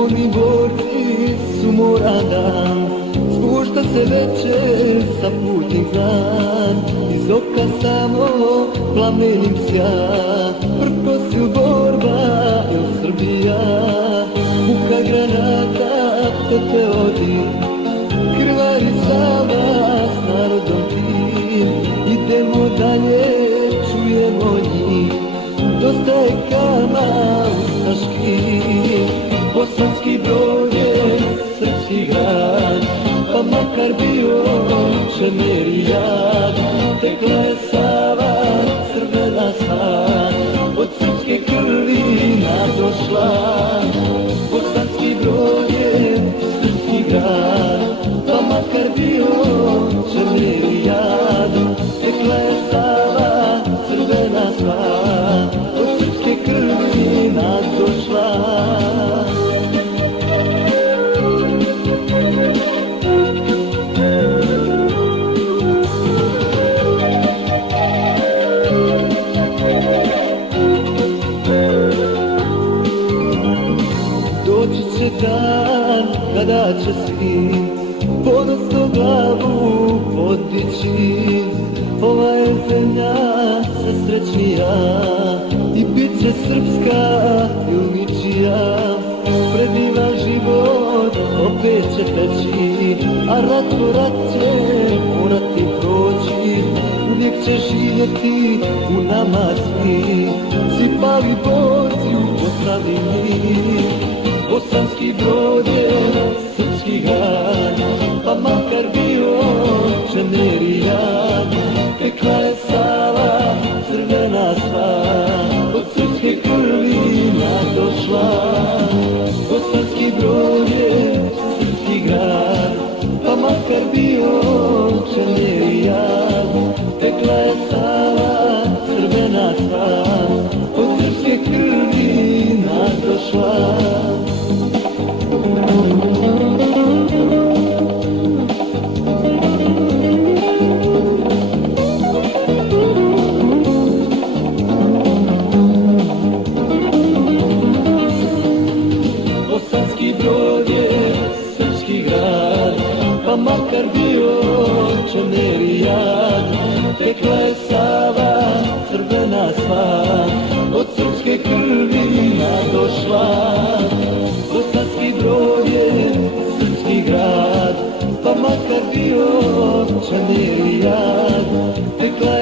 Oni borci su mora dan, spušta se večer sa putnih znan. Iz oka samo plamenim sjaj, prkosil borba, il Srbija. Muka granata, te odi, krvari Sava s narodom tim. Idemo dalje, čujemo njih, dosta je kama ustaški. Bosanski Brod je srpski grad, pa makar bio čemerijad. Tekla je Sava, crvena sva, od srpske krvi nadošla. Bosanski Brod je srpski grad, pa makar bio čemerijad. Tekla je Sava, crvena sva, od srpske krvi nadošla. Doći će dan kada će svi ponosno glavu podići. Ova je zemlja sve srećnija i bit će srpska ili ničija. Predivan život opet će teći, a rat ko rat će morati proći. Uvijek će živjeti u nama svi, sipali borci u Posavini. Bosanski Brod je srpski grad, pa makar bio čemerijad. Tekla je Sava, crvena sva, od srpske krvi nadošla. Bosanski Brod je srpski grad, pa makar bio čemerijad. Tekla je Sava, crvena sva, od srpske krvi nadošla. Bosanski Brod je srpski grad, pa makar bio čemerijad. Tekla je Sava, crvena sva, od srpske krvi nadošla. Bosanski Brod je srpski grad, pa makar bio čemerijad. Tekla